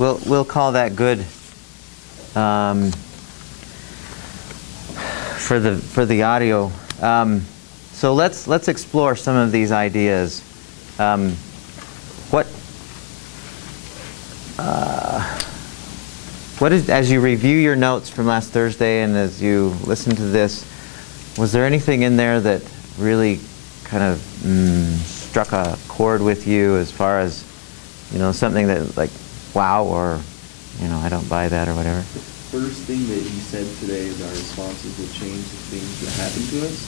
We'll call that good for the audio. So let's explore some of these ideas. What is, as you review your notes from last Thursday and as you listen to this, was there anything in there that really kind of struck a chord with you as far as, something that like, wow, or, I don't buy that or whatever? The first thing that you said today is our responses will change the things that happen to us,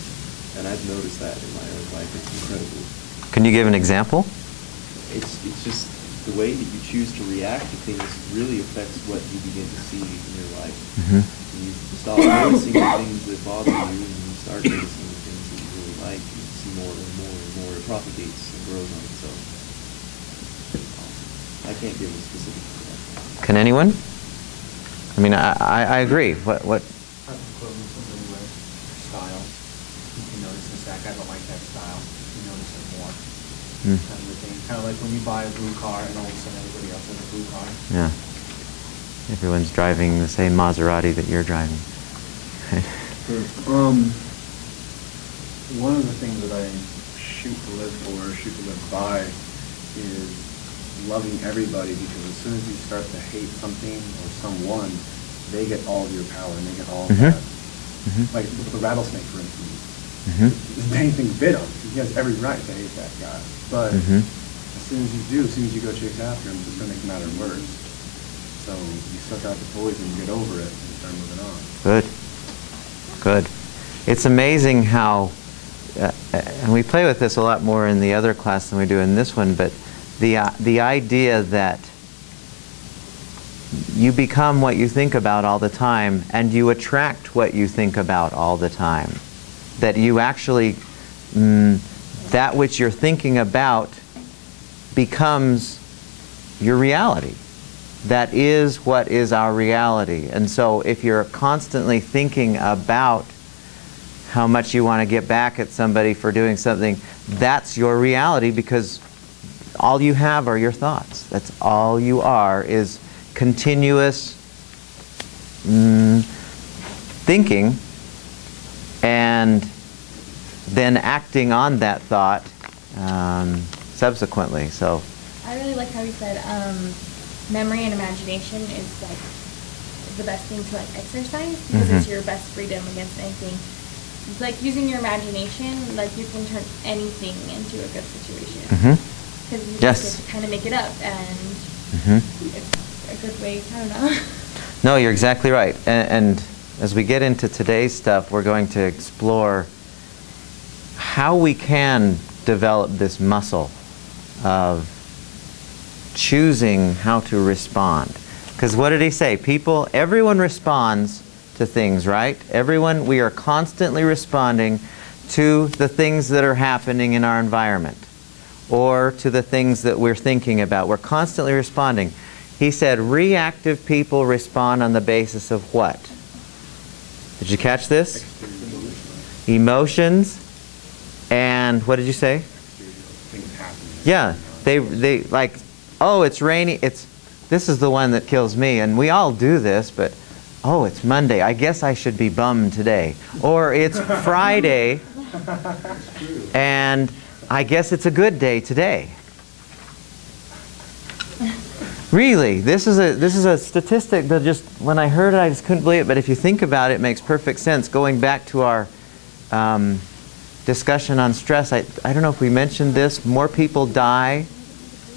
and I've noticed that in my own life. It's incredible. Can you give an example? It's just the way that you choose to react to things really affects what you begin to see in your life. Mm-hmm. You stop noticing the things that bother you, and you start noticing the things that you really like. You see more and more and more. It propagates and grows on itself. I can't give a specific example. Can anyone? I mean, I agree. What? Style. You can notice this, that guy don't like that style. You notice it more. Mm. Kind of the thing. Kind of like when you buy a blue car and all of a sudden everybody else has a blue car. Yeah. Everyone's driving the same Maserati that you're driving. One of the things that I shoot to live for, or shoot to live by, is loving everybody, because as soon as you start to hate something or someone, they get all of your power and they get all of that. Like with the rattlesnake, for instance. The dang thing bit him. He has every right to hate that guy. But as soon as you go chase after him, it's just going to make the matter worse. So you suck out the poison, get over it, and start moving on. Good. Good. It's amazing how, and we play with this a lot more in the other class than we do in this one, but the idea that you become what you think about all the time, and you attract what you think about all the time. That you actually, that which you're thinking about becomes your reality. That is what is our reality. And so if you're constantly thinking about how much you want to get back at somebody for doing something, that's your reality, because all you have are your thoughts. That's all you are, is continuous thinking and then acting on that thought subsequently. So I really like how you said memory and imagination is like the best thing to like exercise, because it's your best freedom against anything. It's like using your imagination, like you can turn anything into a good situation. Because you just kind of make it up, and it's a good way, I don't know. No, you're exactly right. And as we get into today's stuff, we're going to explore how we can develop this muscle of choosing how to respond. Because what did he say? Everyone responds to things, right? We are constantly responding to the things that are happening in our environment, or to the things that we're thinking about. We're constantly responding. He said reactive people respond on the basis of what? Did you catch this? Emotions. And what did you say? Things happen. Yeah, they like, oh, it's rainy. This is the one that kills me, and we all do this, but oh, it's Monday. I guess I should be bummed today. Or it's Friday, and I guess it's a good day today. Really, this is a statistic that just, when I heard it, I just couldn't believe it. But if you think about it, it makes perfect sense. Going back to our discussion on stress, I don't know if we mentioned this. More people die.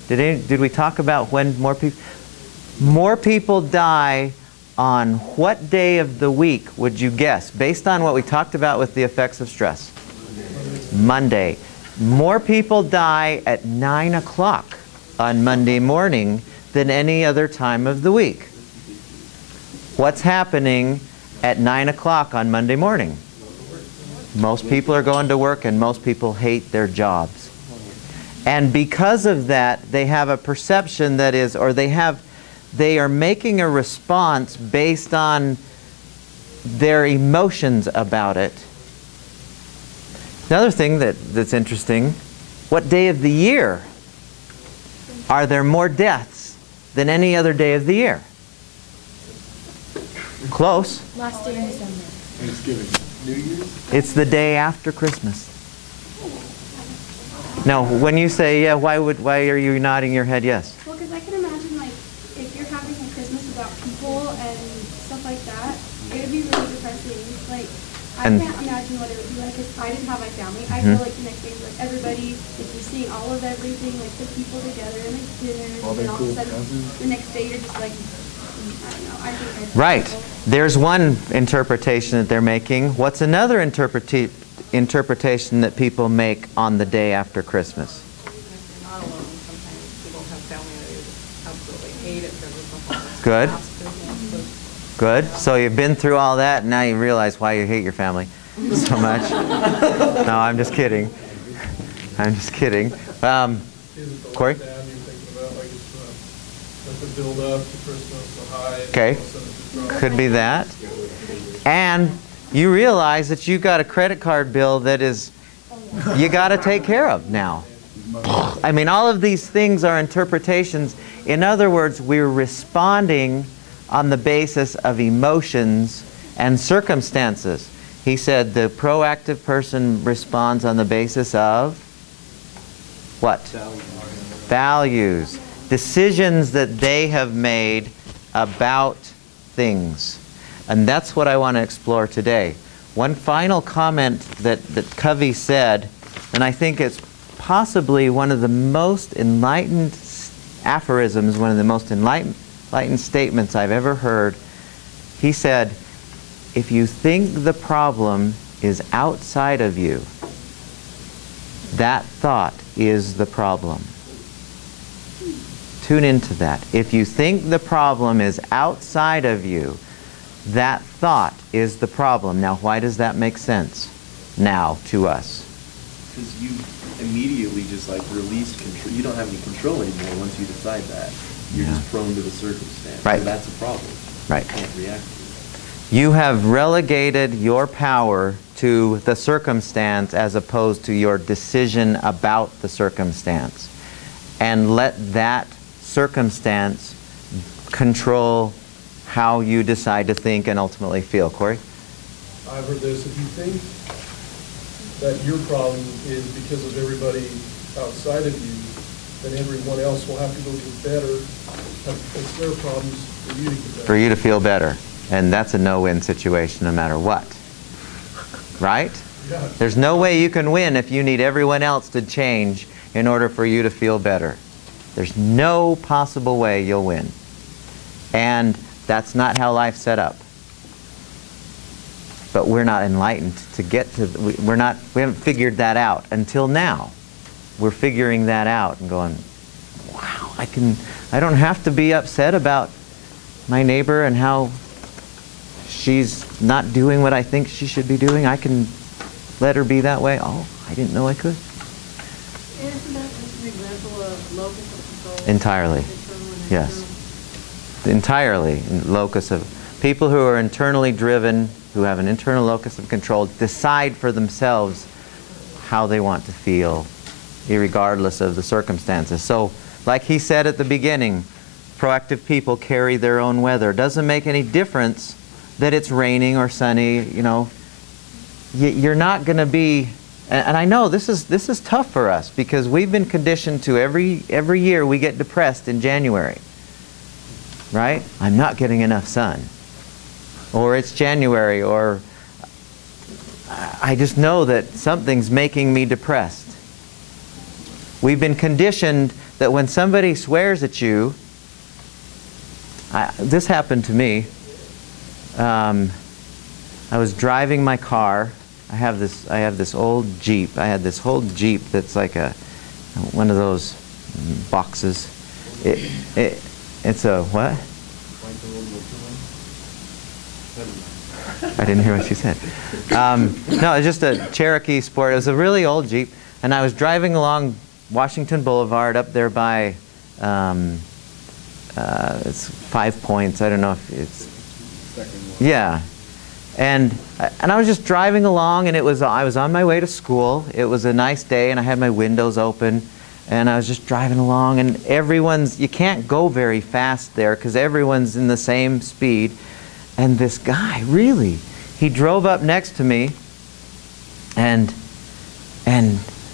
Did we talk about when more people die on what day of the week would you guess, based on what we talked about with the effects of stress? Monday. More people die at 9 o'clock on Monday morning than any other time of the week. What's happening at 9 o'clock on Monday morning? Most people are going to work, and most people hate their jobs. And because of that, they have a perception that is, or they are making a response based on their emotions about it. Another thing that's interesting, what day of the year are there more deaths than any other day of the year? Close. Last day in December. Thanksgiving. New Year's? It's the day after Christmas. Now, when you say, yeah, why are you nodding your head yes? Well, because I can imagine, like, if you're having a Christmas without people and stuff like that, it would be really depressing. Like, I And- can't imagine what it would be like if I didn't have my family. I Mhm. feel like the next day, like, everybody, like, you're seeing all of everything, like, the people together and, like, dinners, All and their then all cool of a sudden, cousins. the next day, you're just like, I don't know. I think I'd be Right. miserable. There's one interpretation that they're making. What's another interpretation that people make on the day after Christmas? Not alone. Sometimes people have family that they absolutely hate it because of the whole Good. past business. Good. So you've been through all that, and now you realize why you hate your family so much. No, I'm just kidding. I'm just kidding. Is it the Corey? letdown you're thinking about, like it's like the build up to Christmas, the high, and Okay. all of a sudden it just drops. Could be that. And you realize that you got a credit card bill that is, you got to take care of now. I mean, all of these things are interpretations. In other words, we're responding on the basis of emotions and circumstances. He said the proactive person responds on the basis of what? Values. Decisions that they have made about things. And that's what I want to explore today. One final comment that Covey said, and I think it's possibly one of the most enlightened aphorisms, one of the most enlightened statements I've ever heard. He said, if you think the problem is outside of you, that thought is the problem. Tune into that. If you think the problem is outside of you, that thought is the problem. Now, why does that make sense now to us? Because you immediately just like release control. You don't have any control anymore once you decide that. You're Yeah. just prone to the circumstance. Right. So that's a problem. Right. You can't react to it. You have relegated your power to the circumstance as opposed to your decision about the circumstance. And let that circumstance control how you decide to think and ultimately feel. Corey? I've heard this, if you think that your problem is because of everybody outside of you, then everyone else will have to go get better. It's their problems for you to get better. For you to feel better. And that's a no-win situation no matter what. Right? Yeah. There's no way you can win if you need everyone else to change in order for you to feel better. There's no possible way you'll win. And that's not how life's set up. But we're not enlightened to get to, we haven't figured that out until now. We're figuring that out and going, wow, I don't have to be upset about my neighbor and how she's not doing what I think she should be doing. I can let her be that way. Oh, I didn't know I could. Isn't that just an example of locus of control? Entirely. Internal and Yes. external? Entirely locus of people who are internally driven, who have an internal locus of control, decide for themselves how they want to feel, irregardless of the circumstances. So, like he said at the beginning, proactive people carry their own weather. Doesn't make any difference that it's raining or sunny. You know, you're not going to be. And I know this is tough for us because we've been conditioned to every year we get depressed in January. Right? I'm not getting enough sun. Or it's January, or I just know that something's making me depressed. We've been conditioned that when somebody swears at you, this happened to me. I was driving my car. I have this old Jeep. I had this whole Jeep that's like one of those boxes. It's a what? I didn't hear what you said. No, it's just a Cherokee Sport. It was a really old Jeep, and I was driving along Washington Boulevard up there by it's 5 Points. I don't know if it's yeah. And I was just driving along, and I was on my way to school. It was a nice day, and I had my windows open, And I was just driving along, and you can't go very fast there because everyone's in the same speed. And this guy, really, he drove up next to me, and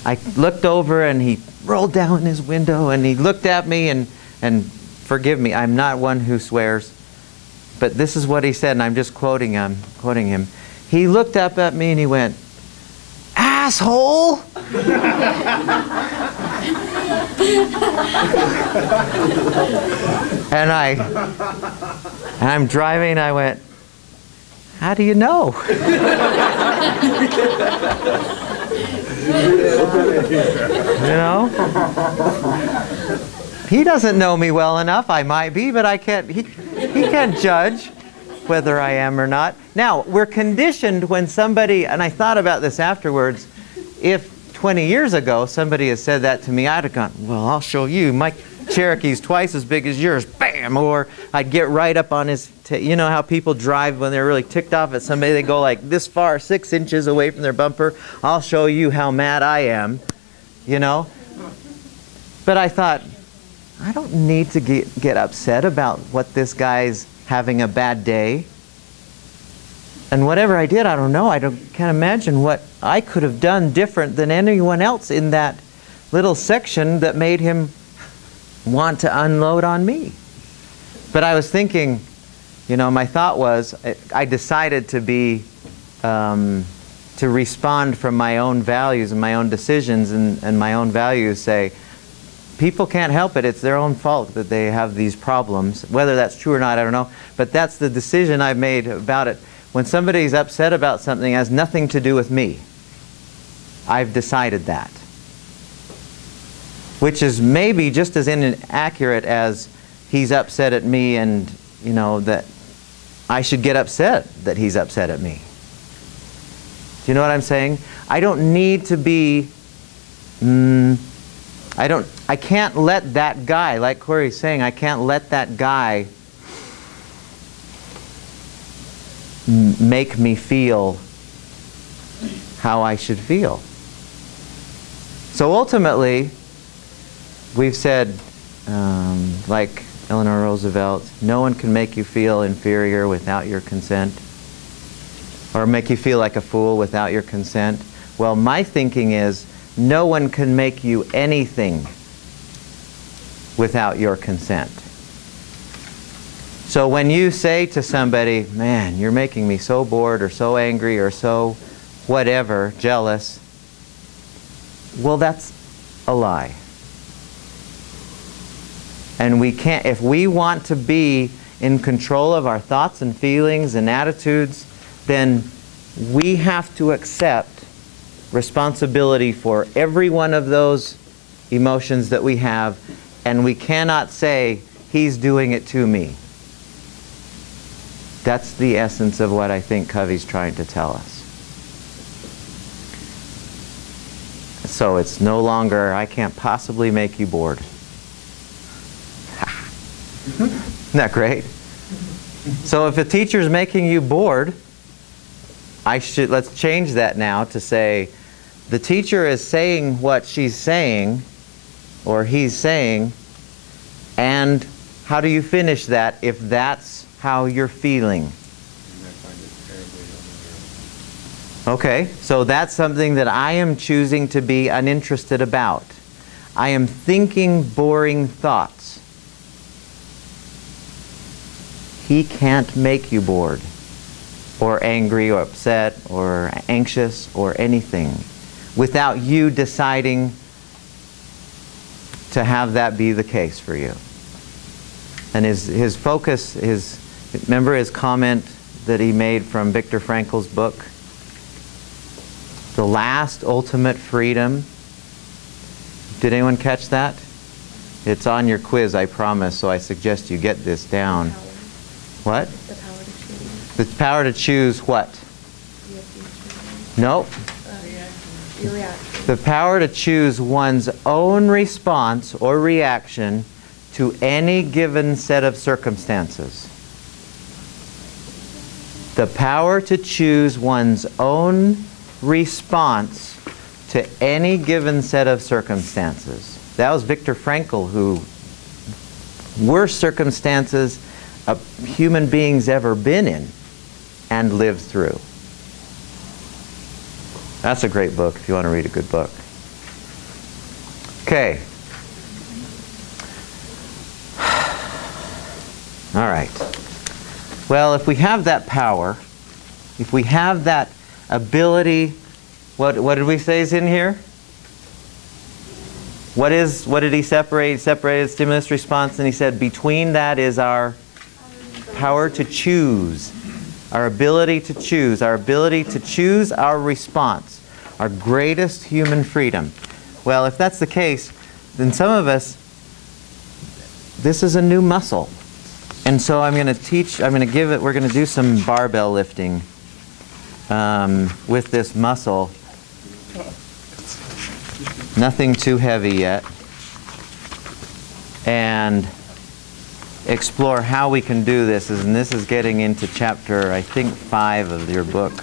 I looked over, and he rolled down his window, and he looked at me, and forgive me, I'm not one who swears, but this is what he said, and I'm just quoting him. He looked up at me and he went, "Asshole!" And I'm driving, I went, "How do you know?" You know? He doesn't know me well enough. I might be, but he can't judge whether I am or not. Now, we're conditioned when somebody, and I thought about this afterwards, if 20 years ago somebody had said that to me, I'd have gone, "Well, I'll show you. My Cherokee's twice as big as yours." Bam! Or I'd get right up on his, you know how people drive when they're really ticked off at somebody, they go like this far, 6 inches away from their bumper. "I'll show you how mad I am," you know? But I thought, I don't need to get upset about what this guy's having a bad day. And whatever I did, I don't know. Can't imagine what I could have done different than anyone else in that little section that made him want to unload on me. But I was thinking, you know, my thought was, I decided to respond from my own values and my own decisions, and my own values say, people can't help it. It's their own fault that they have these problems. Whether that's true or not, I don't know. But that's the decision I've made about it. When somebody's upset about something, it has nothing to do with me. I've decided that. Which is maybe just as inaccurate as he's upset at me, and, you know, that I should get upset that he's upset at me. Do you know what I'm saying? I don't need to be, I can't let that guy, like Corey's saying, I can't let that guy make me feel how I should feel. So ultimately, we've said, like Eleanor Roosevelt, no one can make you feel inferior without your consent, or make you feel like a fool without your consent. Well, my thinking is, no one can make you anything without your consent. So when you say to somebody, "Man, you're making me so bored or so angry or so whatever, jealous," well, that's a lie. And we can't, if we want to be in control of our thoughts and feelings and attitudes, then we have to accept responsibility for every one of those emotions that we have, and we cannot say, "He's doing it to me." That's the essence of what I think Covey's trying to tell us. So it's no longer, "I can't possibly make you bored." Isn't that great? So if a teacher's making you bored, let's change that now to say, the teacher is saying what she's saying, or he's saying, and how do you finish that if that's how you're feeling? Okay, so that's something that I am choosing to be uninterested about. I am thinking boring thoughts. He can't make you bored, or angry, or upset, or anxious, or anything, without you deciding to have that be the case for you. And his focus, remember his comment that he made from Viktor Frankl's book? The last ultimate freedom. Did anyone catch that? It's on your quiz, I promise, so I suggest you get this down. What? The power to choose. The power to choose what? Nope. Your reaction. The power to choose one's own response or reaction to any given set of circumstances. The power to choose one's own response to any given set of circumstances. That was Viktor Frankl, who worst circumstances a human being's ever been in and lived through. That's a great book if you want to read a good book. Okay. All right. Well, if we have that power, if we have that ability, what did we say is in here? What did he separate? He separated stimulus response, and he said between that is our power to choose, our ability to choose our response, our greatest human freedom. Well, if that's the case, then some of us, this is a new muscle. And so we're going to do some barbell lifting with this muscle. Nothing too heavy yet. And explore how we can do this. And this is getting into chapter, I think, 5 of your book.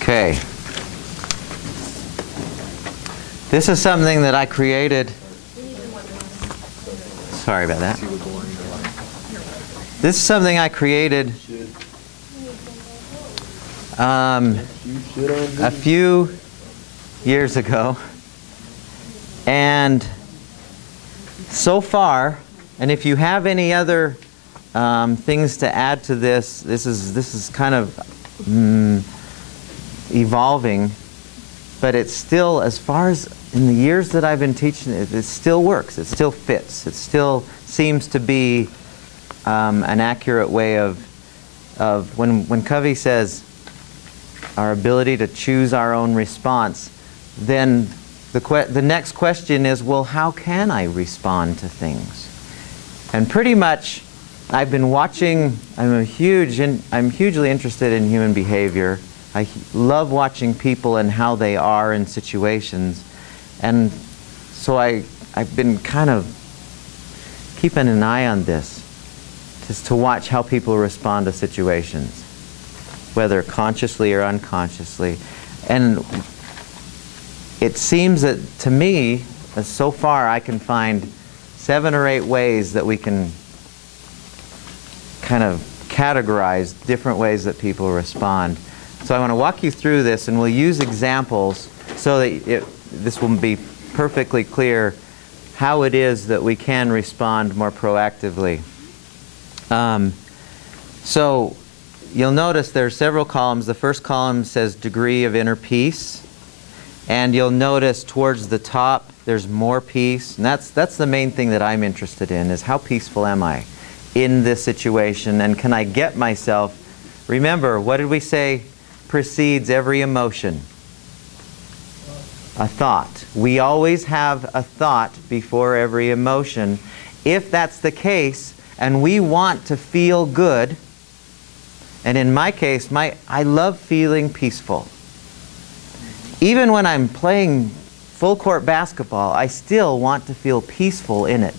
Okay. This is something that I created. Sorry about that. This is something I created a few years ago. And so far, and if you have any other things to add to this, this is kind of evolving, but it's still, as far as in the years that I've been teaching it, it still works. It still fits. It still seems to be an accurate way of when Covey says our ability to choose our own response, then the next question is, well, how can I respond to things? And pretty much, I've been watching. I'm hugely interested in human behavior. I love watching people and how they are in situations. And so I've been kind of keeping an eye on this, just to watch how people respond to situations, whether consciously or unconsciously. And it seems that, to me, so far I can find 7 or 8 ways that we can kind of categorize different ways that people respond. So I want to walk you through this, and we'll use examples so that this will be perfectly clear how it is that we can respond more proactively. So you'll notice there are several columns. The first column says degree of inner peace. And you'll notice towards the top there's more peace. And that's the main thing that I'm interested in, is how peaceful am I in this situation, and can I get myself. Remember, what did we say precedes every emotion? A thought. We always have a thought before every emotion. If that's the case, and we want to feel good, and in my case, I love feeling peaceful. Even when I'm playing full court basketball, I still want to feel peaceful in it.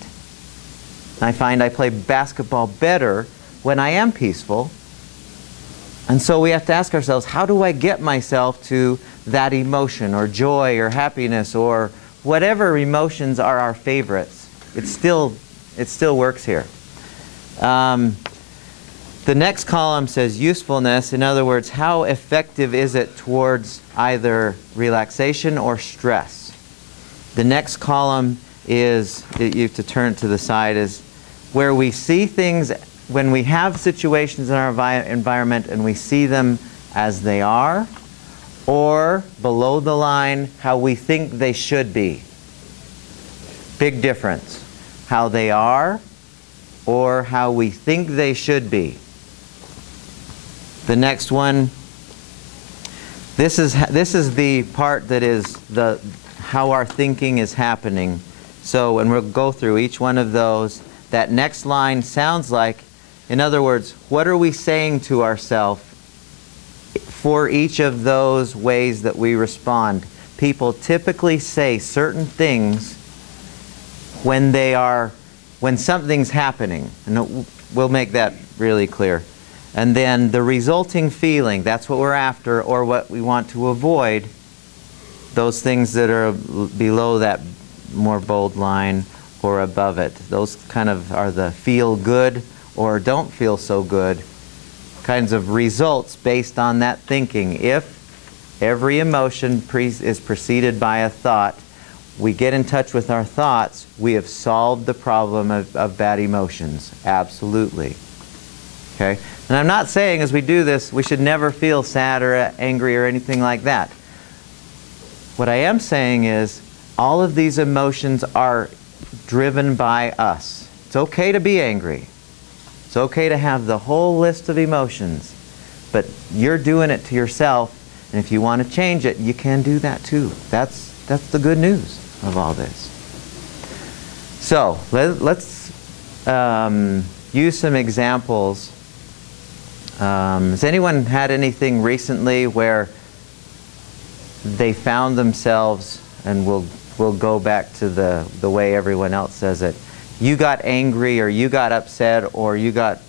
I find I play basketball better when I am peaceful. And so we have to ask ourselves, how do I get myself to that emotion, or joy, or happiness, or whatever emotions are our favorites? It still works here. The next column says usefulness. In other words, how effective is it towards either relaxation or stress? The next column is, you have to turn it to the side, is where we see things. When we have situations in our environment and we see them as they are, or below the line, how we think they should be. Big difference. How they are, or how we think they should be. The next one, this is the part that is how our thinking is happening. So, and we'll go through each one of those. that next line sounds like. In other words, what are we saying to ourselves for each of those ways that we respond? People typically say certain things when something's happening. And we'll make that really clear. And then the resulting feeling, that's what we're after, or what we want to avoid, those things that are below that more bold line or above it. Those kind of are the feel good or don't feel so good kinds of results based on that thinking. If every emotion is preceded by a thought, we get in touch with our thoughts, we have solved the problem of bad emotions. Absolutely. Okay? And I'm not saying as we do this, we should never feel sad or angry or anything like that. What I am saying is, all of these emotions are driven by us. It's okay to be angry. It's okay to have the whole list of emotions. But you're doing it to yourself, and if you want to change it, you can do that too. That's the good news of all this. So, let's use some examples. Has anyone had anything recently where they found themselves, and we'll go back to the way everyone else says it, you got angry or you got upset or you got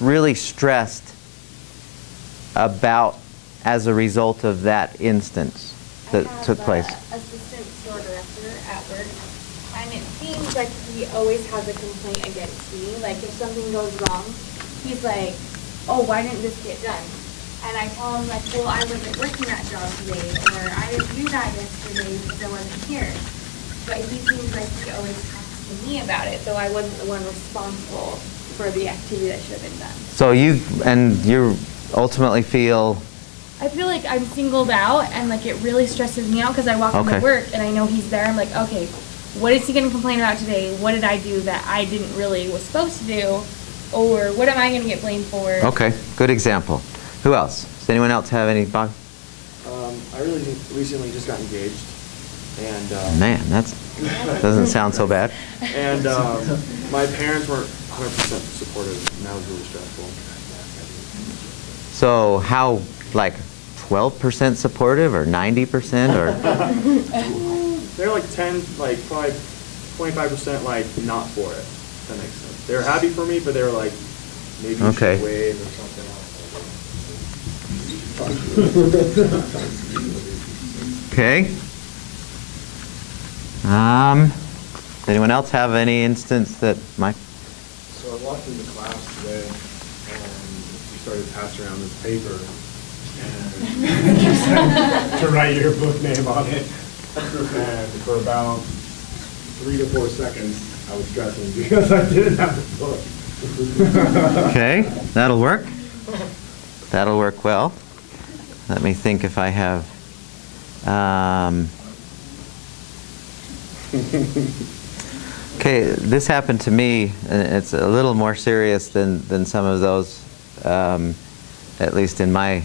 really stressed about as a result of that instance that took place? Assistant store director at work, and it seems like he always has a complaint against me. Like if something goes wrong, he's like, "Oh, why didn't this get done?" And I tell him like, "Well, I wasn't working that job today, or I didn't do that yesterday because I wasn't here." But he seems like he always talks to me about it, so I wasn't the one responsible for the activity that should have been done. So you ultimately feel... I feel like I'm singled out, and like it really stresses me out because I walk into work and I know he's there. I'm like, okay, what is he going to complain about today? What did I do that I didn't really was supposed to do? Or what am I going to get blamed for? Okay, good example. Who else? Does anyone else have any... I really recently just got engaged, and Man, that doesn't sound so bad. and my parents weren't 100% supportive, and that was really stressful. So how, like 12% supportive or 90% or... They're like 10, like probably 25% like not for it. If that makes sense. They were happy for me, but they were like, maybe you Okay. should wait or something else. Okay. Does anyone else have any instance that might... So I walked into class today, and you started passing around this paper, and you said to write your book name on it. And for about 3 to 4 seconds, I was stressing because I didn't have the book. Okay, that'll work. That'll work well. Let me think if I have... Okay, this happened to me, and it's a little more serious than some of those, at least in my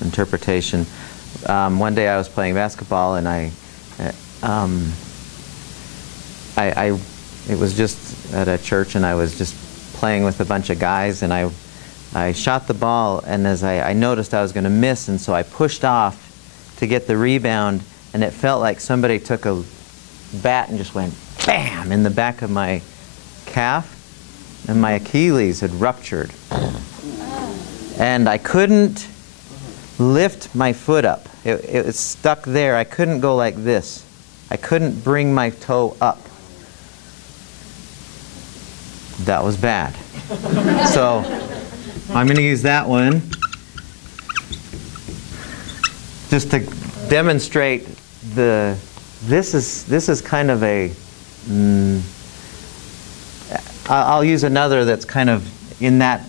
interpretation. One day I was playing basketball, and it was just at a church, and I was just playing with a bunch of guys, and I shot the ball, and as I noticed I was going to miss, and so I pushed off to get the rebound, and it felt like somebody took a bat and just went bam in the back of my calf, and my Achilles had ruptured. And I couldn't lift my foot up. It was stuck there. I couldn't go like this. I couldn't bring my toe up. That was bad. So I'm going to use that one just to demonstrate this is kind of a I'll use another that's kind of in that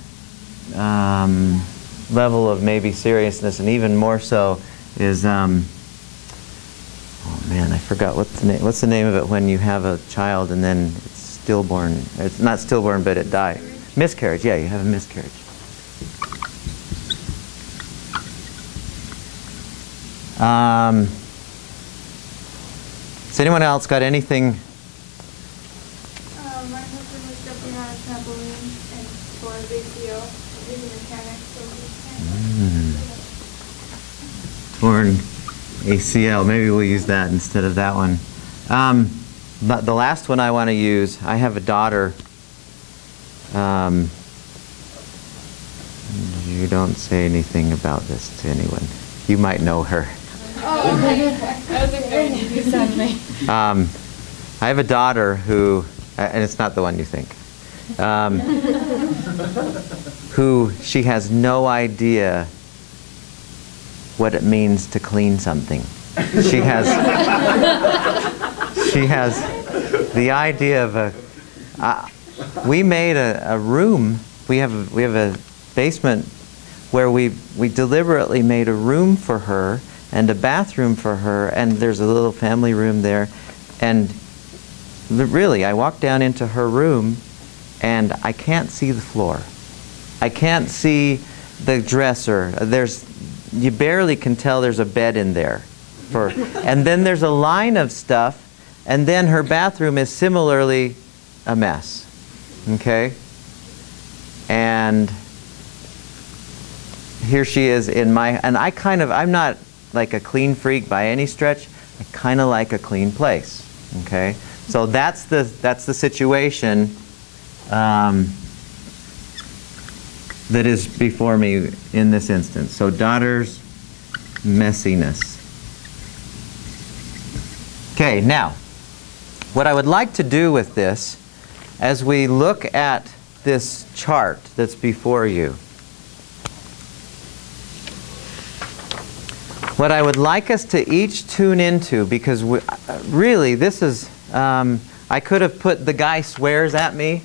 level of maybe seriousness, and even more so is oh man, I forgot what's the name of it when you have a child and then it's stillborn. It's not stillborn, but it died. Miscarriage. Yeah, you have a miscarriage. Has anyone else got anything? Torn ACL. Maybe we'll use that instead of that one. But the last one I want to use, I have a daughter. You don't say anything about this to anyone. You might know her. Oh, okay. That was a good you sound me. I have a daughter who, and it's not the one you think, who she has no idea what it means to clean something. She has the idea of a. We made a room. We have a basement where we deliberately made a room for her and a bathroom for her, and there's a little family room there, and really, I walk down into her room, and I can't see the floor. I can't see the dresser. You barely can tell there's a bed in there. And then there's a line of stuff, and then her bathroom is similarly a mess. Okay? And here she is in my, and I'm not like a clean freak by any stretch. I kind of like a clean place. Okay? So that's the situation that is before me in this instance. So daughter's messiness. Okay, now, what I would like to do with this, as we look at this chart that's before you, what I would like us to each tune into, because really this is, I could have put "the guy swears at me."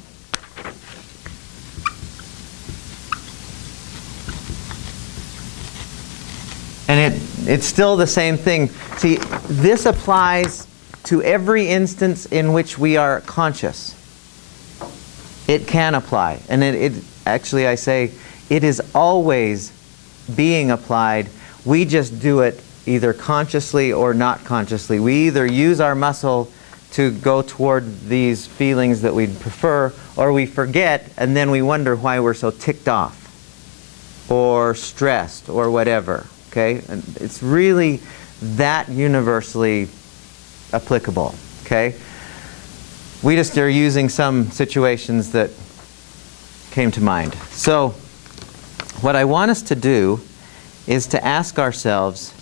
And it's still the same thing. See, this applies to every instance in which we are conscious. It can apply. And actually, I say, it is always being applied. We just do it either consciously or not consciously. We either use our muscle to go toward these feelings that we'd prefer, or we forget, and then we wonder why we're so ticked off or stressed or whatever. Okay? And it's really that universally applicable. Okay? We just are using some situations that came to mind. So what I want us to do is to ask ourselves,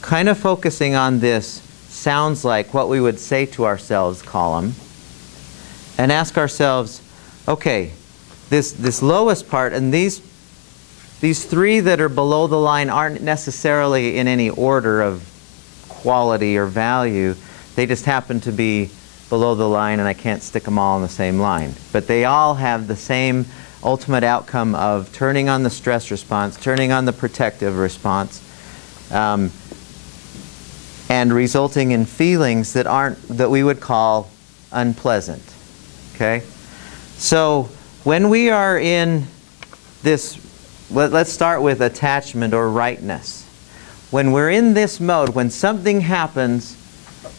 kind of focusing on this sounds like what we would say to ourselves column, and ask ourselves, okay, this lowest part, and these three that are below the line aren't necessarily in any order of quality or value. They just happen to be below the line, and I can't stick them all on the same line. But they all have the same ultimate outcome of turning on the stress response, turning on the protective response, and resulting in feelings that we would call unpleasant. Okay? So when we are in this, let's start with attachment or rightness. When we're in this mode, when something happens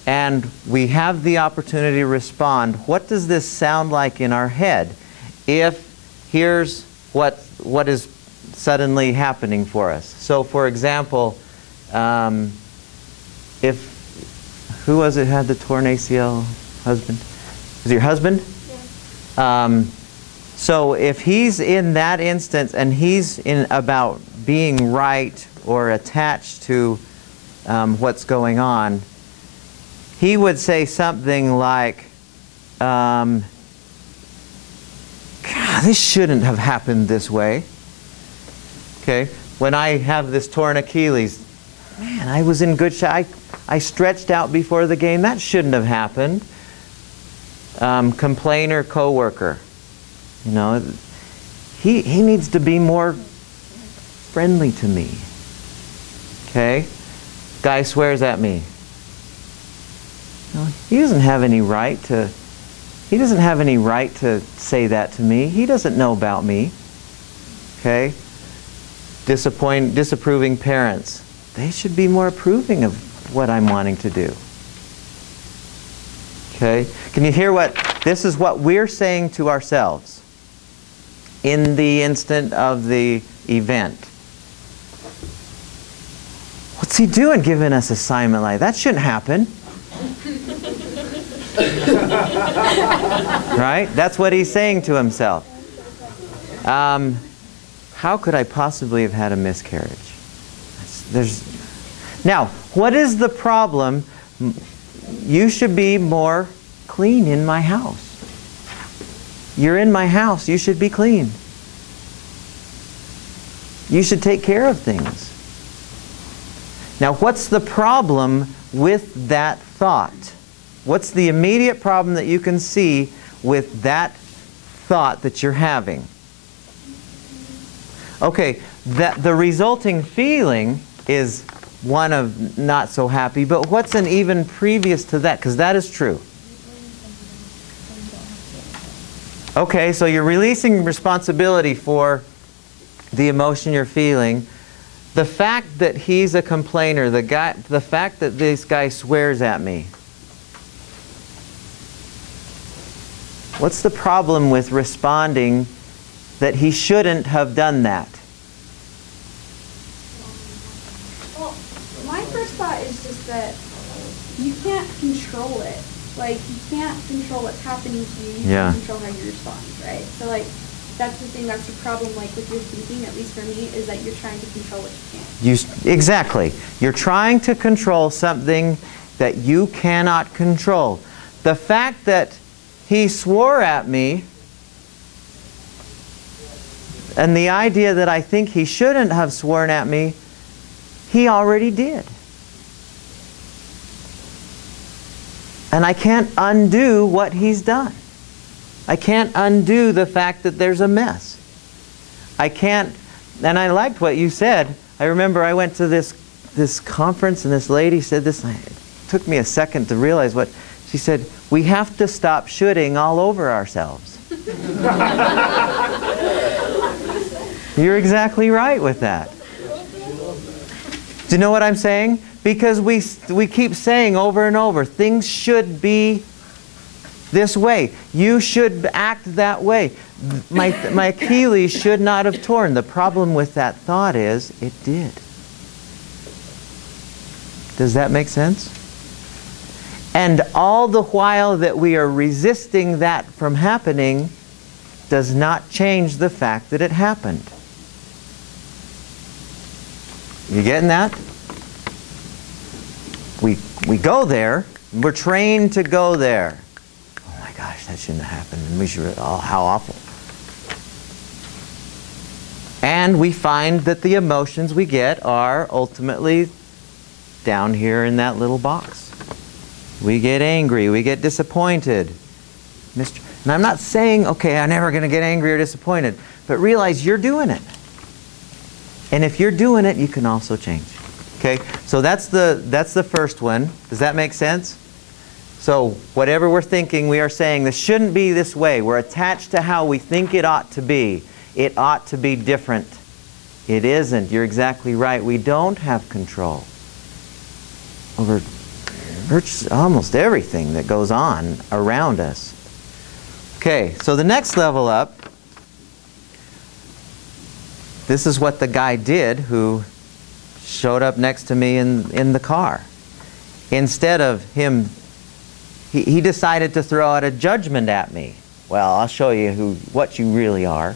and we have the opportunity to respond, what does this sound like in our head? If here's what is suddenly happening for us. So for example, who was it had the torn ACL? Husband? Was it your husband? Yeah. So if he's in that instance and he's in about being right or attached to what's going on, he would say something like, God, this shouldn't have happened this way. Okay? When I have this torn Achilles, man, I was in good shape. I stretched out before the game. That shouldn't have happened. Complainer, coworker. You know, he needs to be more friendly to me. Okay? Guy swears at me. No, he doesn't have any right to say that to me. He doesn't know about me. Okay? Disapproving parents. They should be more approving of what I'm wanting to do. Okay? Can you hear this is what we're saying to ourselves. in the instant of the event. What's he doing giving us assignment like that? That shouldn't happen. Right? That's what he's saying to himself. How could I possibly have had a miscarriage? Now, what is the problem? You should be more clean in my house. You're in my house. You should be clean. You should take care of things. Now, what's the problem with that thought? What's the immediate problem that you can see with that thought that you're having? Okay, the resulting feeling is one of not so happy, but what's an even previous to that? Because that is true. Okay, so you're releasing responsibility for the emotion you're feeling. The fact that he's a complainer, the fact that this guy swears at me. What's the problem with responding that he shouldn't have done that? Well, my first thought is just that you can't control it. Like, you can't control what's happening to you. You Yeah. can't control how you respond, right? So, like, that's the thing, that's the problem, like, with your thinking, at least for me, is that you're trying to control what you can't. Exactly. You're trying to control something that you cannot control. The fact that he swore at me, and the idea that I think he shouldn't have sworn at me, he already did. And I can't undo what he's done. I can't undo the fact that there's a mess. I can't, and I liked what you said. I remember I went to this conference and this lady said this, and it took me a second to realize what she said. We have to stop shoulding all over ourselves. You're exactly right with that. Do you know what I'm saying? Because we keep saying over and over, things should be this way. You should act that way. My Achilles should not have torn. The problem with that thought is, it did. Does that make sense? And all the while that we are resisting that from happening does not change the fact that it happened. You getting that? We go there. We're trained to go there. Oh my gosh, that shouldn't have happened. And we should, oh, how awful. And we find that the emotions we get are ultimately down here in that little box. We get angry. We get disappointed. And I'm not saying, okay, I'm never going to get angry or disappointed. But realize you're doing it. And if you're doing it, you can also change. Okay, so that's the first one. Does that make sense? So whatever we're thinking, we are saying this shouldn't be this way. We're attached to how we think it ought to be. It ought to be different. It isn't. You're exactly right. We don't have control over virtually almost everything that goes on around us. Okay, so the next level up, this is what the guy did who showed up next to me in the car. Instead of him, he decided to throw out a judgment at me. Well, I'll show you what you really are.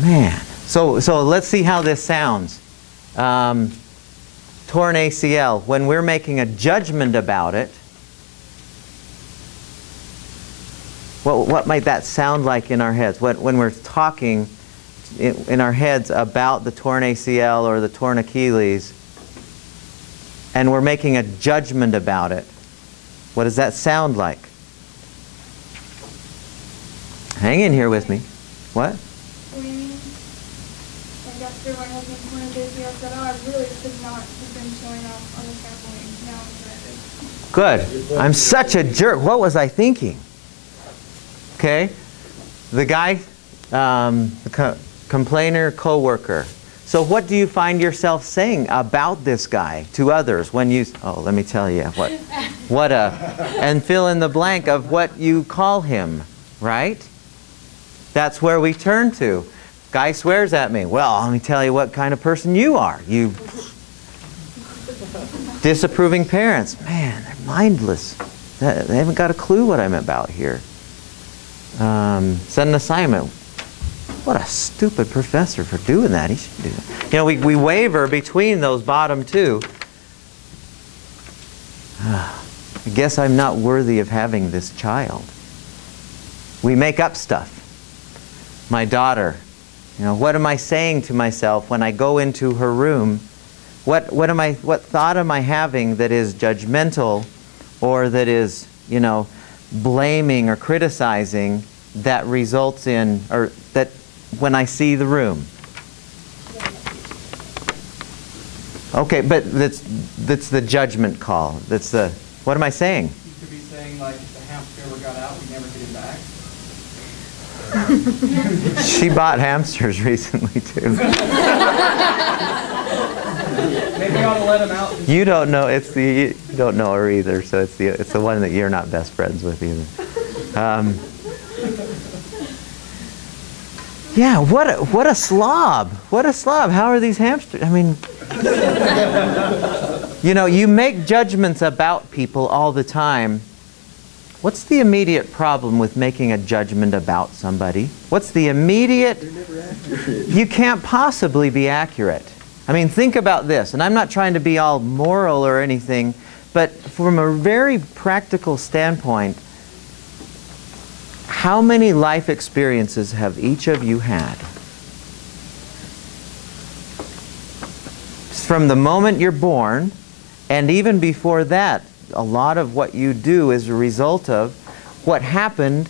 Man. So let's see how this sounds. Torn ACL. When we're making a judgment about it, what might that sound like in our heads? When we're talking in our heads about the torn ACL or the torn Achilles, and we're making a judgment about it, what does that sound like? Hang in here with me. What? What do you mean? Like after my husband pointed to ACL, I said, oh, I really should not have been showing up on the scaffolding. Now I'm corrected. Good. I'm such a jerk. What was I thinking? Okay, the guy, the complainer, coworker. So what do you find yourself saying about this guy to others when you, oh, let me tell you, and fill in the blank of what you call him, right? That's where we turn to. Guy swears at me. Well, let me tell you what kind of person you are. You disapproving parents. Man, they're mindless. They haven't got a clue what I'm about here. Send an assignment. What a stupid professor for doing that. He should do that. You know, we waver between those bottom two. I guess I'm not worthy of having this child. We make up stuff. My daughter, you know, what am I saying to myself when I go into her room? What thought am I having that is judgmental or that is, you know, blaming or criticizing that results in, or that when I see the room? Okay, but that's the judgment call. That's the, what am I saying? You could be saying, like, if the hamster ever got out, we'd never get him back. She bought hamsters recently, too. Maybe you ought to let him out. You don't know, you don't know her either, so it's the one that you're not best friends with either. Yeah, what a slob. What a slob. How are these hamsters? I mean, you know, you make judgments about people all the time. What's the immediate problem with making a judgment about somebody? What's the immediate? They're never accurate. You can't possibly be accurate. I mean, think about this, and I'm not trying to be all moral or anything, but from a very practical standpoint, how many life experiences have each of you had? From the moment you're born, and even before that, a lot of what you do is a result of what happened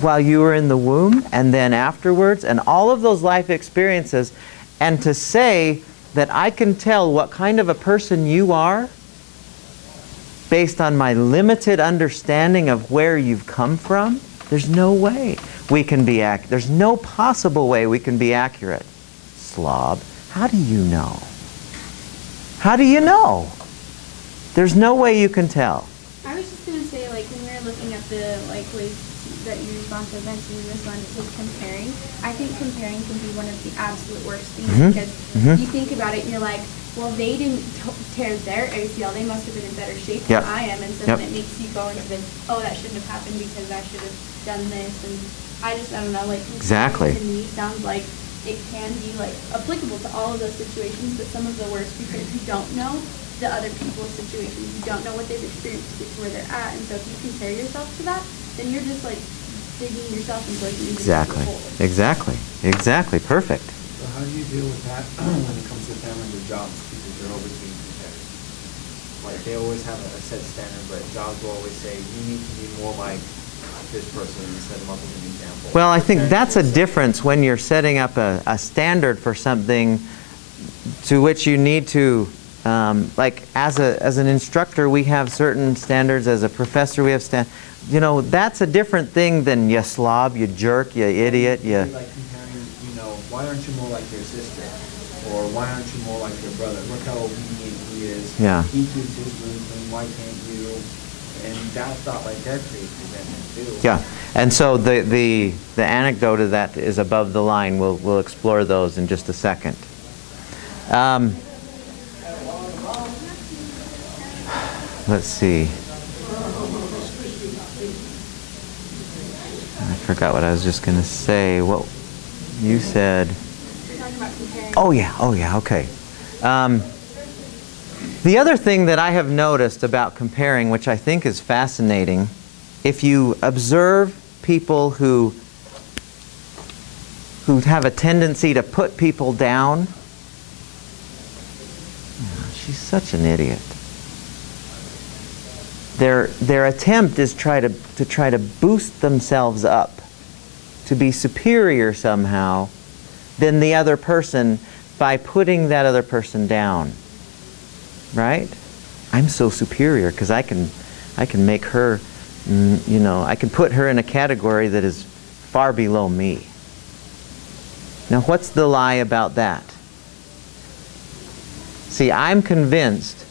while you were in the womb and then afterwards, and all of those life experiences. And to say that I can tell what kind of a person you are based on my limited understanding of where you've come from, there's no way we can be accurate. There's no possible way we can be accurate. Slob, how do you know? How do you know? There's no way you can tell. I was just going to say, like, when we were looking at the, like, ways that you also mentioned in this one, was comparing. I think comparing can be one of the absolute worst things because you think about it and you're like, well, they didn't tear their ACL. They must have been in better shape than I am. And so then it makes you go into this, oh, that shouldn't have happened because I should have done this. And I don't know, like, exactly. To me sounds like it can be, like, applicable to all of those situations, but some of the worst because you don't know the other people's situations. You don't know what they've experienced to get to where they're at. And so if you compare yourself to that, then you're just, like, digging yourself into, like, an exactly. hole. Exactly. Perfect. So how do you deal with that when it comes to family or jobs? Because they're always being compared. Like, they always have a set standard, but jobs will always say, you need to be more like this person and set them up as an example. Well, I think that's a difference when you're setting up a standard for something to which you need to, like as an instructor, we have certain standards. As a professor, we have standards. You know, that's a different thing than you slob, you jerk, you idiot, you... Like comparing, you know, why aren't you more like your sister? Or why aren't you more like your brother? Look how obedient he is. Yeah. He keeps his room clean, why can't you? And that thought right there creates resentment too. Yeah, and so the anecdote of that is above the line. We'll explore those in just a second. Let's see. I forgot what I was just going to say. What you said. You're talking about comparing. Oh yeah, okay. The other thing that I have noticed about comparing, which I think is fascinating, if you observe people who have a tendency to put people down, she's such an idiot. Their attempt is to try to boost themselves up, to be superior somehow than the other person by putting that other person down. Right? I'm so superior because I can make her, you know, I can put her in a category that is far below me. Now, what's the lie about that? See, I'm convinced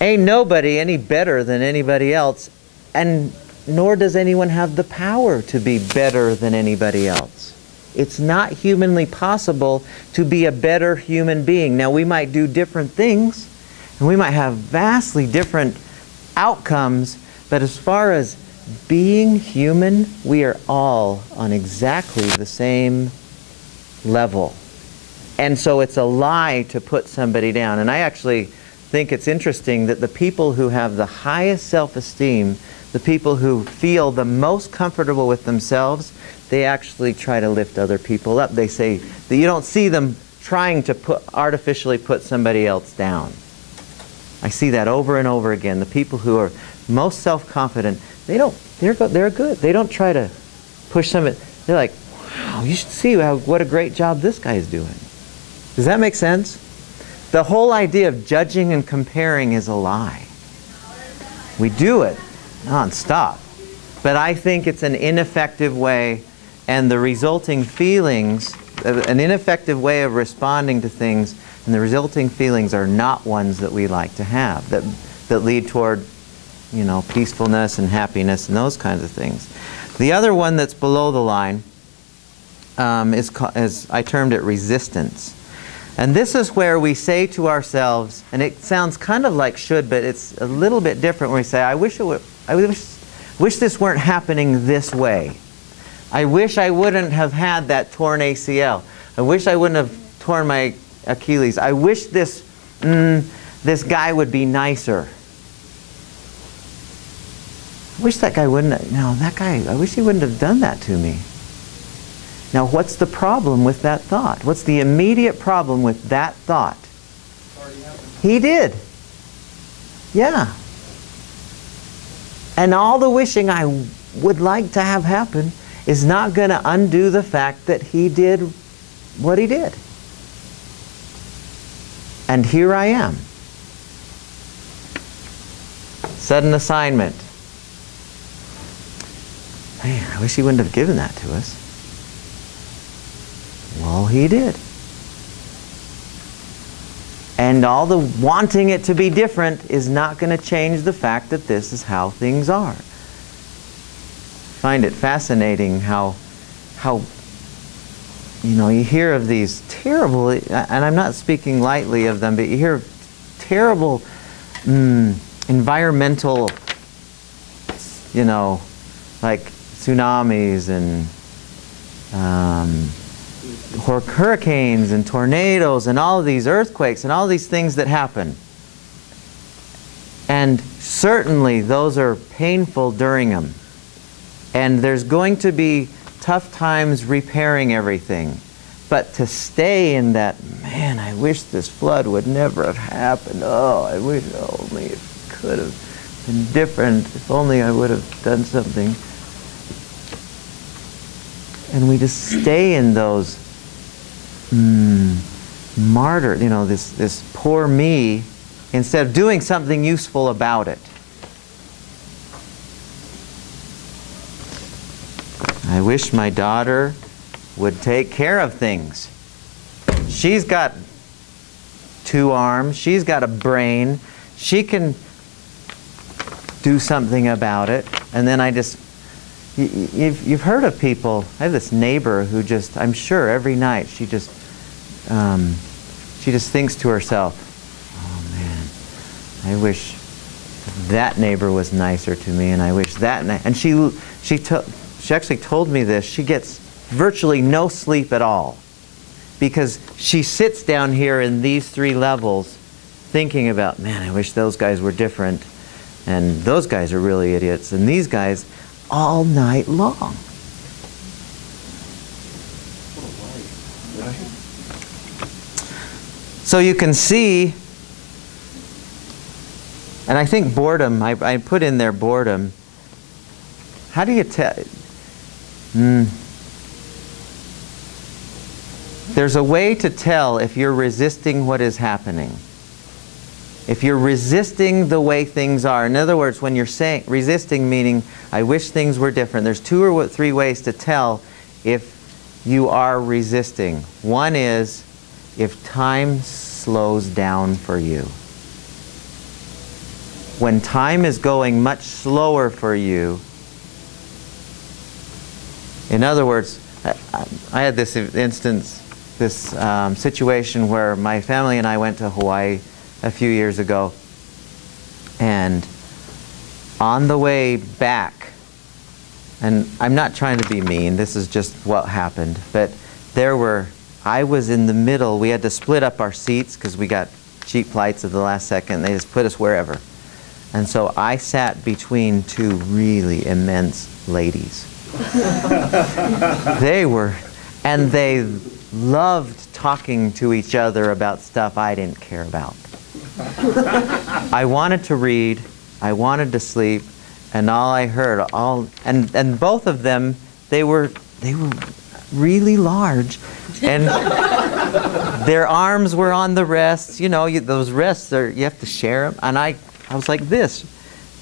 ain't nobody any better than anybody else, and nor does anyone have the power to be better than anybody else. It's not humanly possible to be a better human being. Now, we might do different things, and we might have vastly different outcomes, but as far as being human, we are all on exactly the same level. And so it's a lie to put somebody down. And I actually think it's interesting that the people who have the highest self-esteem, the people who feel the most comfortable with themselves, they actually try to lift other people up. They say that you don't see them trying to artificially put somebody else down. I see that over and over again. The people who are most self-confident, they're good. They don't try to push somebody. They're like, wow, you should see what a great job this guy is doing. Does that make sense? The whole idea of judging and comparing is a lie. We do it non-stop. But I think it's an ineffective way, and the resulting feelings, an ineffective way of responding to things, and the resulting feelings are not ones that we like to have, that lead toward, peacefulness and happiness and those kinds of things. The other one that's below the line is I termed it resistance. And this is where we say to ourselves, and it sounds kind of like should, but it's a little bit different when we say, I wish this weren't happening this way. I wish I wouldn't have had that torn ACL. I wish I wouldn't have torn my Achilles. I wish this guy would be nicer. I wish that guy wouldn't I wish he wouldn't have done that to me. Now, what's the problem with that thought? What's the immediate problem with that thought? He did. Yeah. And all the wishing I would like to have happen is not going to undo the fact that he did what he did. And here I am. Sudden assignment. Man, I wish he wouldn't have given that to us. Well, he did. And all the wanting it to be different is not going to change the fact that this is how things are. I find it fascinating how you hear of these terrible, and I'm not speaking lightly of them, but you hear terrible environmental, like tsunamis and hurricanes and tornadoes and all of these earthquakes and all these things that happen. And certainly those are painful during them. And there's going to be tough times repairing everything. But to stay in that, man, I wish this flood would never have happened. Oh, I wish only it could have been different. If only I would have done something. And we just stay in those martyr, this poor me, instead of doing something useful about it. I wish my daughter would take care of things. She's got 2 arms, she's got a brain, she can do something about it. And then you've heard of people. I have this neighbor who I'm sure every night she just thinks to herself, oh man, I wish that neighbor was nicer to me, and I wish that, and she actually told me this. She gets virtually no sleep at all because she sits down here in these 3 levels thinking about, man, I wish those guys were different, and those guys are really idiots, and these guys, all night long. So you can see, and I think boredom, I put in there boredom. How do you tell? There's a way to tell if you're resisting what is happening. If you're resisting the way things are. In other words, when you're saying resisting, meaning I wish things were different, there's 2 or 3 ways to tell if you are resisting. One is if time slows down for you. When time is going much slower for you, in other words, I had this instance, this situation where my family and I went to Hawaii a few years ago, and on the way back, and I'm not trying to be mean, this is just what happened, but I was in the middle. We had to split up our seats because we got cheap flights at the last second. They just put us wherever. And so I sat between two really immense ladies. They loved talking to each other about stuff I didn't care about. I wanted to read, I wanted to sleep, and all I heard, and both of them, they were really large, and their arms were on the rests. You know, those rests you have to share them. And I was like this,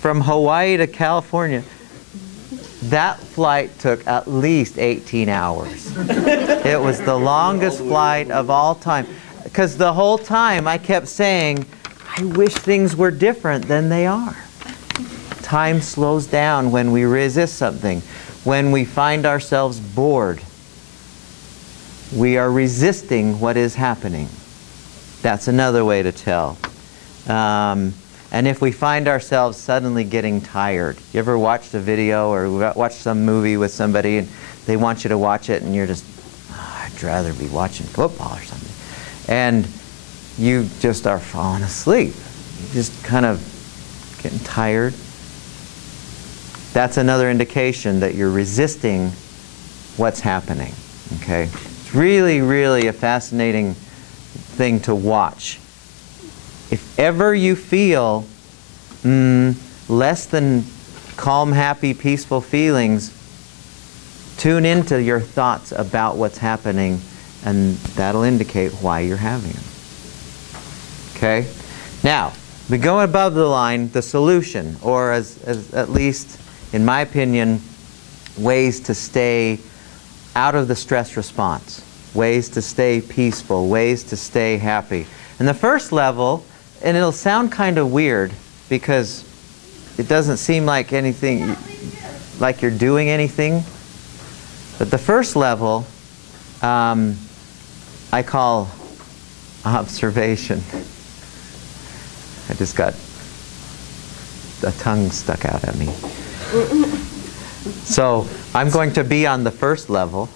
from Hawaii to California. That flight took at least 18 hours. It was the longest flight of all time. Because the whole time I kept saying, I wish things were different than they are. Time slows down when we resist something. When we find ourselves bored, we are resisting what is happening. That's another way to tell. And if we find ourselves suddenly getting tired, you ever watched a video or watched some movie with somebody and they want you to watch it and you're just, I'd rather be watching football or something. And you just are falling asleep. You're just kind of getting tired. That's another indication that you're resisting what's happening. Okay? It's really, really a fascinating thing to watch. If ever you feel less than calm, happy, peaceful feelings, tune into your thoughts about what's happening, and that'll indicate why you're having them. Okay? Now, we go above the line, the solution, or as at least, in my opinion, ways to stay out of the stress response, ways to stay peaceful, ways to stay happy. And the first level, and it'll sound kind of weird because it doesn't seem like anything, like you're doing anything. But the first level, I call observation. I just got a tongue stuck out at me. So I'm going to be on the first level.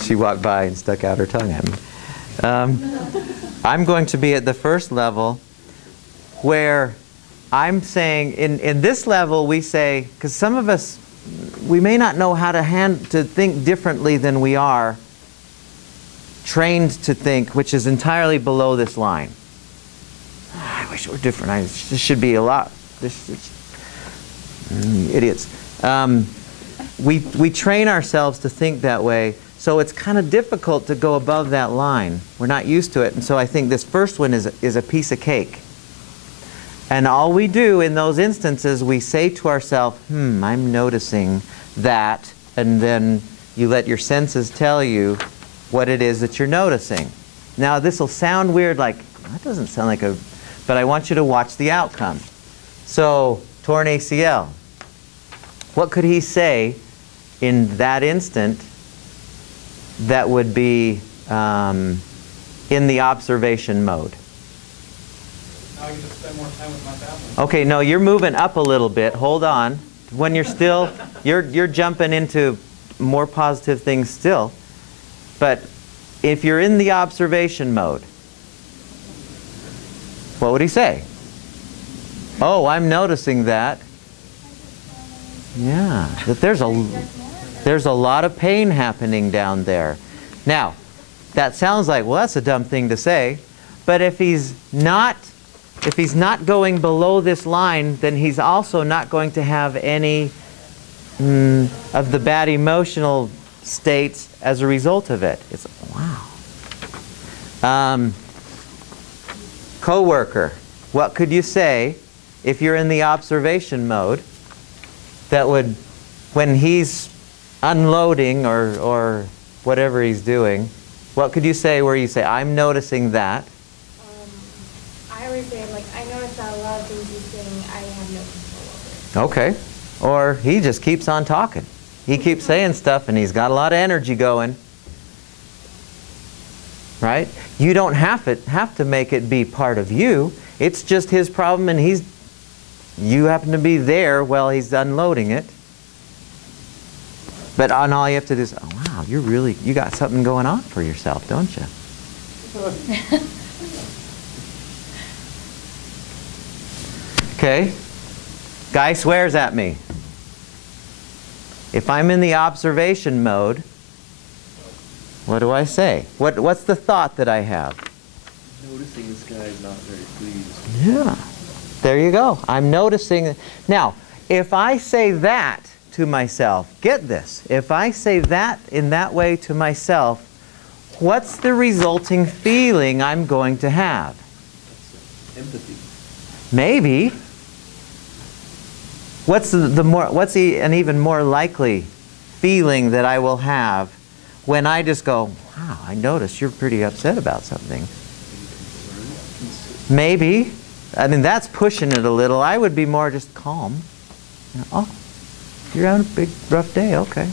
She walked by and stuck out her tongue at me. I'm going to be at the first level where I'm saying, in this level we say, because some of us, we may not know how to think differently than we are trained to think, which is entirely below this line. I wish it were different. This should be a lot. Idiots. We train ourselves to think that way. So it's kind of difficult to go above that line. We're not used to it. And so I think this first one is a piece of cake. And all we do in those instances, we say to ourselves, I'm noticing that. And then you let your senses tell you what it is that you're noticing. Now this will sound weird, like, that doesn't sound like a... But I want you to watch the outcome. So, torn ACL. What could he say in that instant that would be in the observation mode? Now I get to spend more time with my family. Okay, no, you're moving up a little bit. Hold on. When you're still, you're jumping into more positive things still. But if you're in the observation mode, what would he say? Oh, I'm noticing that. Yeah, that there's a lot of pain happening down there. Now, that sounds like, well, that's a dumb thing to say. But if he's not going below this line, then he's also not going to have any of the bad emotional states as a result of it. It's, wow. Coworker, what could you say if you're in the observation mode that would, when he's unloading or whatever he's doing. What could you say where you say, I'm noticing that? I always say, like, I notice that a lot of things he's saying, I have no control over. Okay. Or he just keeps on talking. He keeps saying stuff and he's got a lot of energy going. Right? You don't have to make it be part of you. It's just his problem and you happen to be there while he's unloading it. But all you have to do is, oh wow, you got something going on for yourself, don't you? Okay. Guy swears at me. If I'm in the observation mode, what do I say? What's the thought that I have? Noticing this guy is not very pleased. Yeah. There you go. I'm noticing. Now, if I say that to myself, get this. If I say that in that way to myself, what's the resulting feeling I'm going to have? Empathy. Maybe. What's an even more likely feeling that I will have when I just go, wow, I notice you're pretty upset about something? Maybe. I mean, that's pushing it a little. I would be more just calm. You know, oh, you're having a big, rough day. Okay.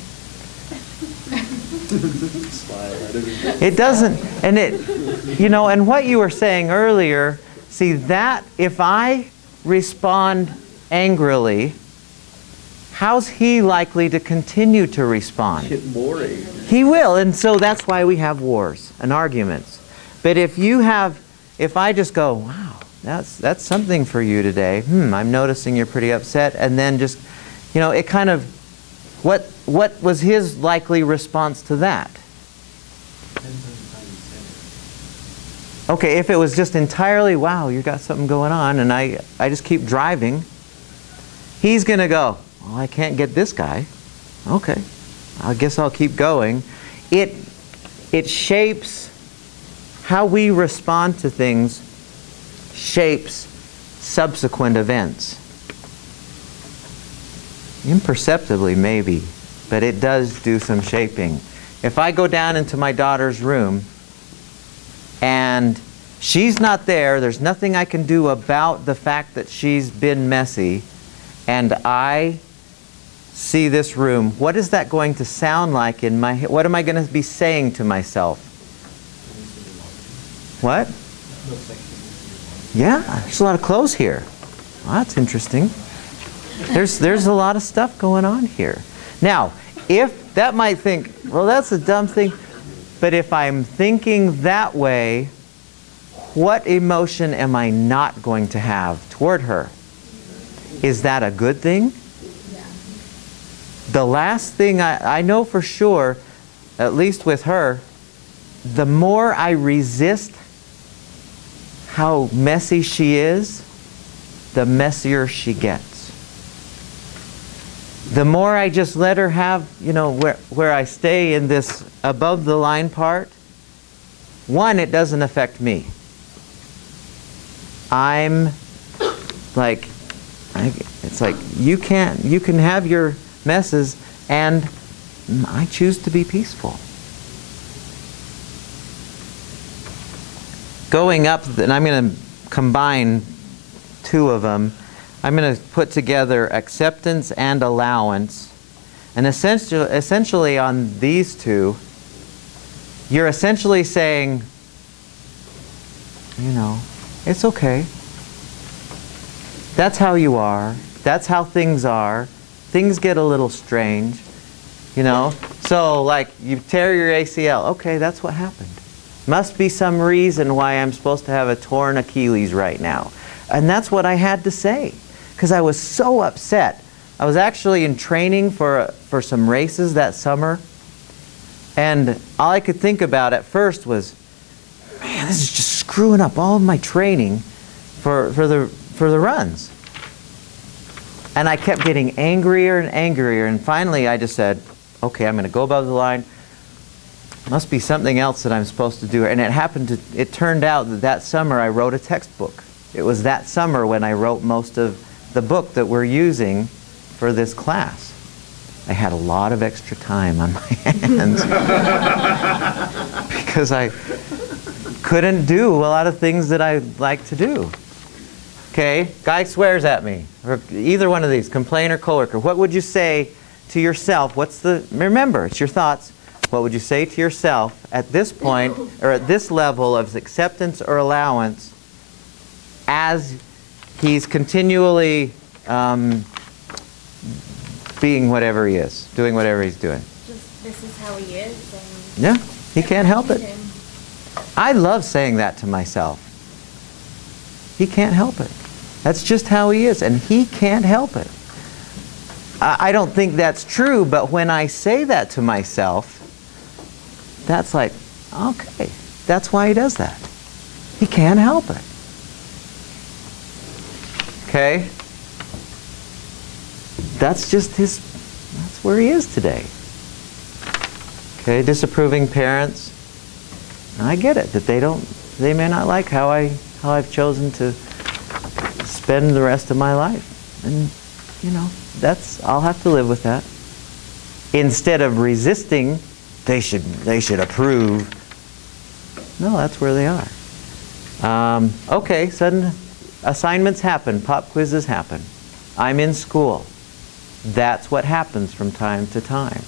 It doesn't, and and what you were saying earlier, see that if I respond angrily, how's he likely to continue to respond? Get more angry. He will, and so that's why we have wars and arguments. But if I just go, wow, that's something for you today. I'm noticing you're pretty upset, and then just, it kind of, what was his likely response to that? Okay, if it was just entirely, wow, you got something going on, and I just keep driving, he's going to go, well, I can't get this guy. Okay, I guess I'll keep going. It shapes how we respond to things, shapes subsequent events. Imperceptibly, maybe, but it does do some shaping. If I go down into my daughter's room and she's not there, there's nothing I can do about the fact that she's been messy, and I see this room, what is that going to sound like in my head? What am I going to be saying to myself? What? Yeah, there's a lot of clothes here. Well, that's interesting. There's a lot of stuff going on here. Now, if that might think, well, that's a dumb thing, but if I'm thinking that way, what emotion am I not going to have toward her? Is that a good thing? Yeah. The last thing I know for sure, at least with her, the more I resist how messy she is, the messier she gets. The more I just let her have, where I stay in this above the line part, one, it doesn't affect me. I'm like, it's like, you can have your messes, and I choose to be peaceful. Going up, and I'm going to combine two of them. I'm going to put together acceptance and allowance. And essentially on these two, you're essentially saying, it's okay. That's how you are. That's how things are. Things get a little strange, So, like, you tear your ACL. Okay, that's what happened. Must be some reason why I'm supposed to have a torn Achilles right now. And that's what I had to say, because I was so upset. I was actually in training for some races that summer, and all I could think about at first was, man, this is just screwing up all of my training for the runs. And I kept getting angrier and angrier, and finally I just said, okay, I'm going to go above the line. Must be something else that I'm supposed to do. And it turned out that summer I wrote a textbook. It was that summer when I wrote most of the book that we're using for this class. I had a lot of extra time on my hands because I couldn't do a lot of things that I like to do. Okay, guy swears at me, or either one of these, complainer, coworker. What would you say to yourself? Remember, it's your thoughts. What would you say to yourself at this point, or at this level of acceptance or allowance, as he's continually being whatever he is, doing whatever he's doing? Just, this is how he is. And Yeah, he can't help it. him. I love saying that to myself. He can't help it. That's just how he is, and he can't help it. I don't think that's true, but when I say that to myself, that's like, okay, that's why he does that. He can't help it. Okay? That's just that's where he is today. Okay, disapproving parents. I get it, that they may not like how I've chosen to spend the rest of my life. And, you know, I'll have to live with that. Instead of resisting, they should approve. No, that's where they are. Okay, sudden assignments happen, pop quizzes happen. I'm in school. That's what happens from time to time.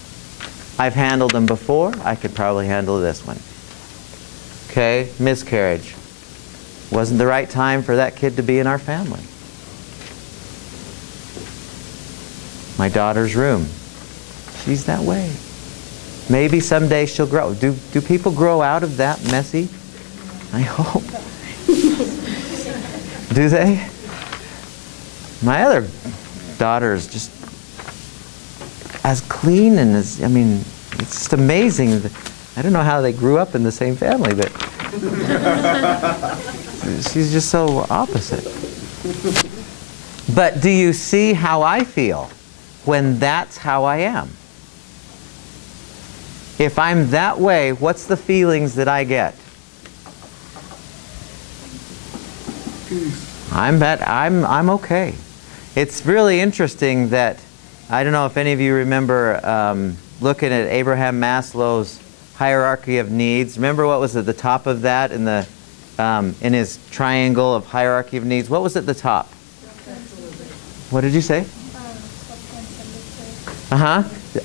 I've handled them before. I could probably handle this one. Okay, miscarriage. Wasn't the right time for that kid to be in our family. My daughter's room. She's that way. Maybe someday she'll grow. Do people grow out of that messy? I hope. Do they? My other daughter is just as clean and as, I mean, it's just amazing. I don't know how they grew up in the same family, but she's just so opposite. But do you see how I feel when that's how I am? If I'm that way, what's the feelings that I get? I'm okay. It's really interesting that, I don't know if any of you remember looking at Abraham Maslow's hierarchy of needs. Remember what was at the top of that in his triangle of hierarchy of needs? What was at the top? What did you say?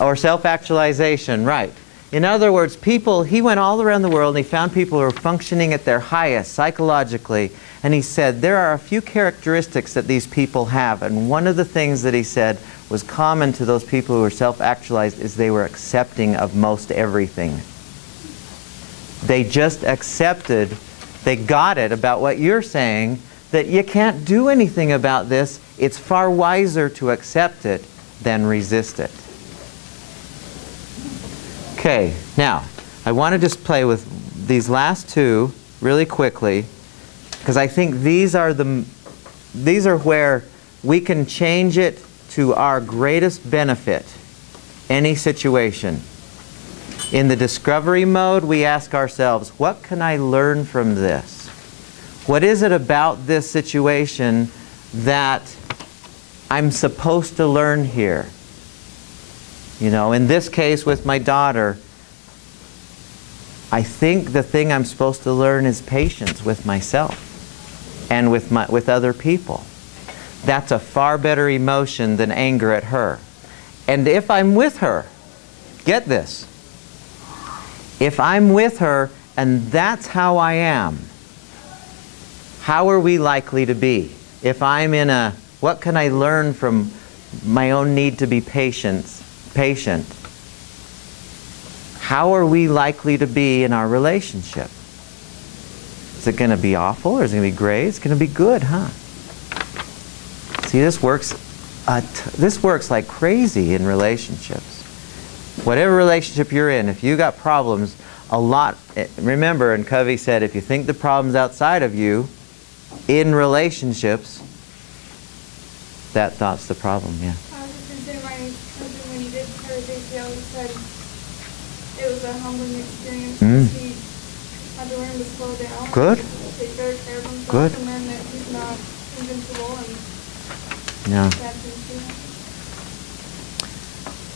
Or self-actualization, right. In other words, he went all around the world and he found people who were functioning at their highest psychologically, and he said there are a few characteristics that these people have, and one of the things that he said was common to those people who were self-actualized is they were accepting of most everything. They just accepted, they got it about what you're saying, that you can't do anything about this. It's far wiser to accept it than resist it. Okay, now, I want to just play with these last two really quickly, because I think these are where we can change it to our greatest benefit, any situation. In the discovery mode, we ask ourselves, what can I learn from this? What is it about this situation that I'm supposed to learn here? You know, in this case with my daughter, I think the thing I'm supposed to learn is patience with myself and with other people. That's a far better emotion than anger at her. And if I'm with her, get this, if I'm with her and that's how I am, how are we likely to be? If I'm in what can I learn from my own need to be patient? How are we likely to be in our relationship? Is it going to be awful, or is it going to be great? It's going to be good, huh? See, this works like crazy in relationships. Whatever relationship you're in, if you got problems, remember, and Covey said, if you think the problem's outside of you, in relationships, that thought's the problem, yeah. I was just going to say, my husband, when he did therapy, he always said it was a humbling experience because he had to learn to slow down. Good. And take better care of himself. Good. And learn that he's not invincible and Yeah. bad things do happen.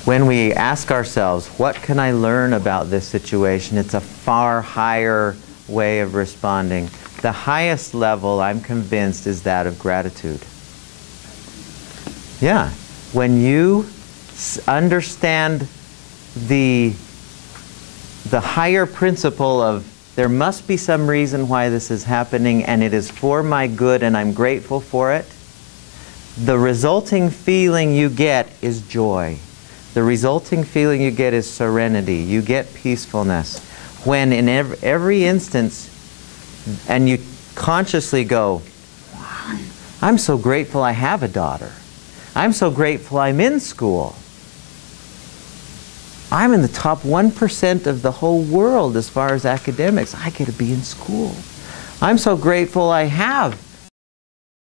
when we ask ourselves, what can I learn about this situation? It's a far higher way of responding. The highest level, I'm convinced, is that of gratitude. Yeah. When you understand the higher principle of there must be some reason why this is happening and it is for my good and I'm grateful for it, the resulting feeling you get is joy. The resulting feeling you get is serenity. You get peacefulness. When in every instance, and you consciously go, I'm so grateful I have a daughter. I'm so grateful I'm in school. I'm in the top 1% of the whole world as far as academics. I get to be in school. I'm so grateful I have